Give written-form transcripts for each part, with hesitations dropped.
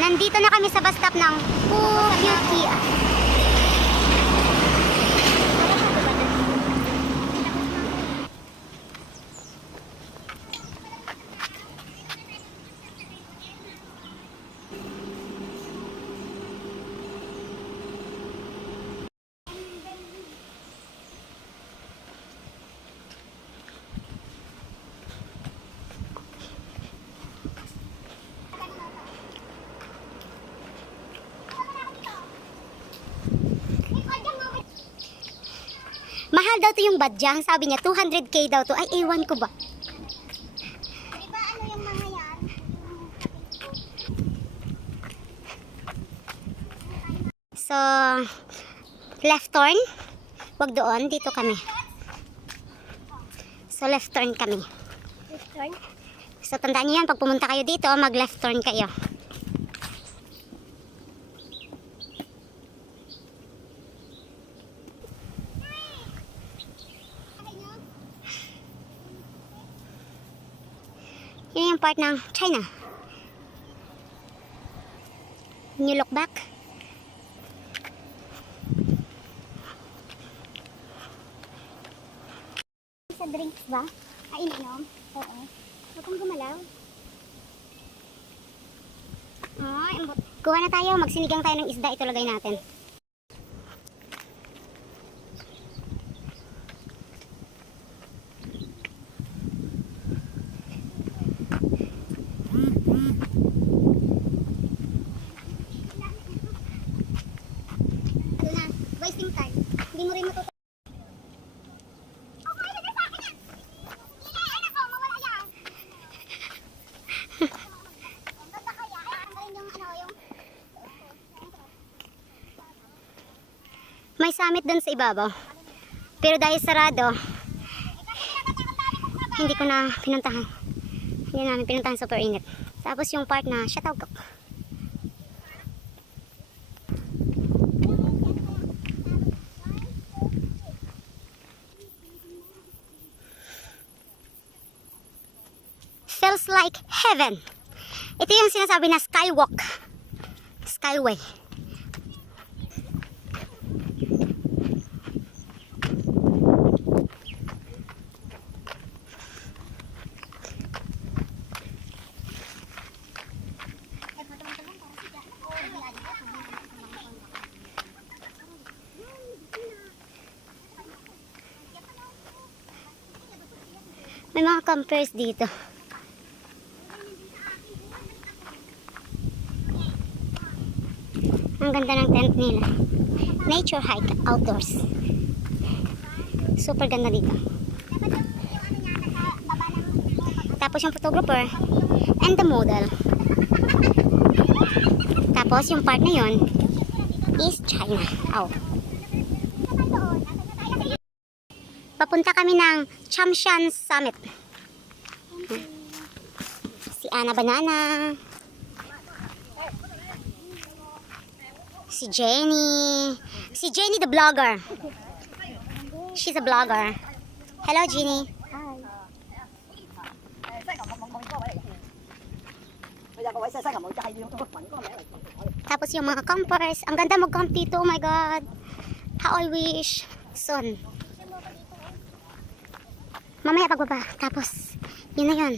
Nandito na kami sa bus stop ng Pukyukia. Mahal daw to yung badyang. Sabi niya, 200k daw to. Ay, ewan ko ba? Diba ano yung mga yan? So, left turn. Wag doon. Dito kami. So, left turn kami. Left turn? So, tandaan niyo yan. Pag pumunta kayo dito, mag left turn kayo. Yan yung part ng China. When you look back. Sa drinks ba? Ay, ininom? Oo. Huwag kang gumalaw. Ay, kuha na tayo. Magsinigang tayo ng isda. Ito lagay natin. Ito na. Wasting time. Hindi mo rin matutunan. May summit dun sa ibabaw. Pero dahil sarado, hindi ko na pinuntahan. Hindi namin pinuntahan, super init. Tapos yung part na Siatawgak. Feels like heaven. Ito yung sinasabi na skywalk. Skyway. May mga campers dito. Ang ganda ng tent nila. Nature hike outdoors. Super ganda dito. Tapos yung photographer and the model. Tapos yung part na yun is China. Oh. Papunta kami ng Chamshan Summit. Si Ana Banana. Si Jenny. Si Jenny the vlogger. She's a vlogger. Hello, Jenny. Tapos yung mga campers. Ang ganda mag-camp dito. Oh my God. How I wish. Soon. Mamaya pagbaba. Tapos, yun na yun.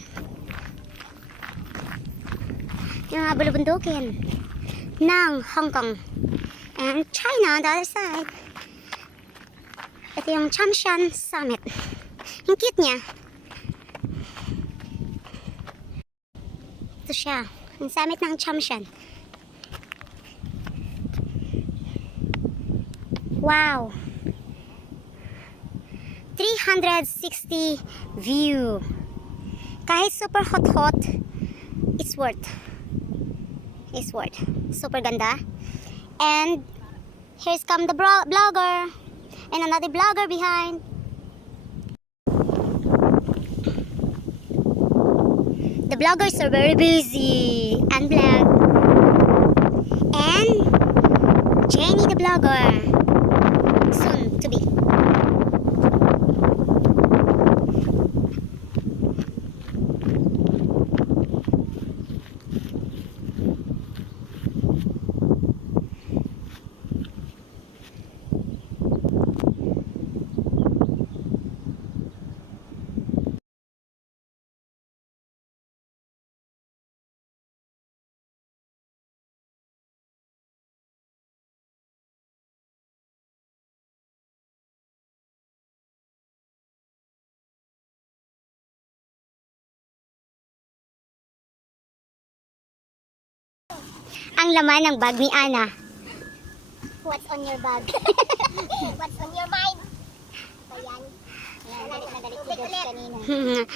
Yung mga bulubundukin ng Hong Kong and China on the other side. Ito yung Chamshan Summit. Ang cute niya. Ito siya. Ang summit ng Chamshan. Wow! 360 view. Kahit super hot, it's worth. It's worth. Super ganda. And here's come the vlogger and another vlogger behind. The vloggers are very busy and vlog. And Jenny the vlogger, soon to be. ang laman ng bag ni Ana? What's on your bag? What's on your mind? Ayan. Ayan, galit na galit si Josh kanina.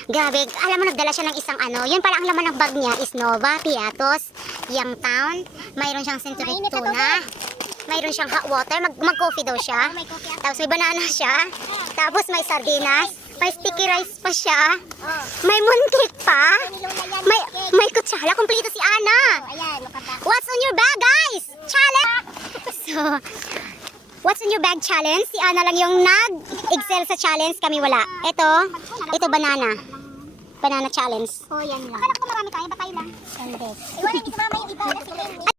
Grabe, alam mo nagdala siya ng isang ano. Yun pala ang laman ng bag niya is Nova, Piatos, Youngtown. Mayroon siyang century Mainit na to, tuna. Mayroon siyang hot water. Mag-coffee daw siya. May coffee ako. Tapos may banana siya. Tapos may sardinas. May sticky rice pa siya. Oh, May mooncake pa. nilong na yan. May kutsara. Kumpleto si Ana. Oh, ayan, makata. What's on your bag, guys? Challenge! So, what's on your bag challenge? Si Ana lang yung nag-excel sa challenge. Kami wala. Ito banana. Banana challenge. Oh, yan lang. Akala ko marami tayo, ba tayo lang? Hindi. Iwanan, hindi sa mama yung iba.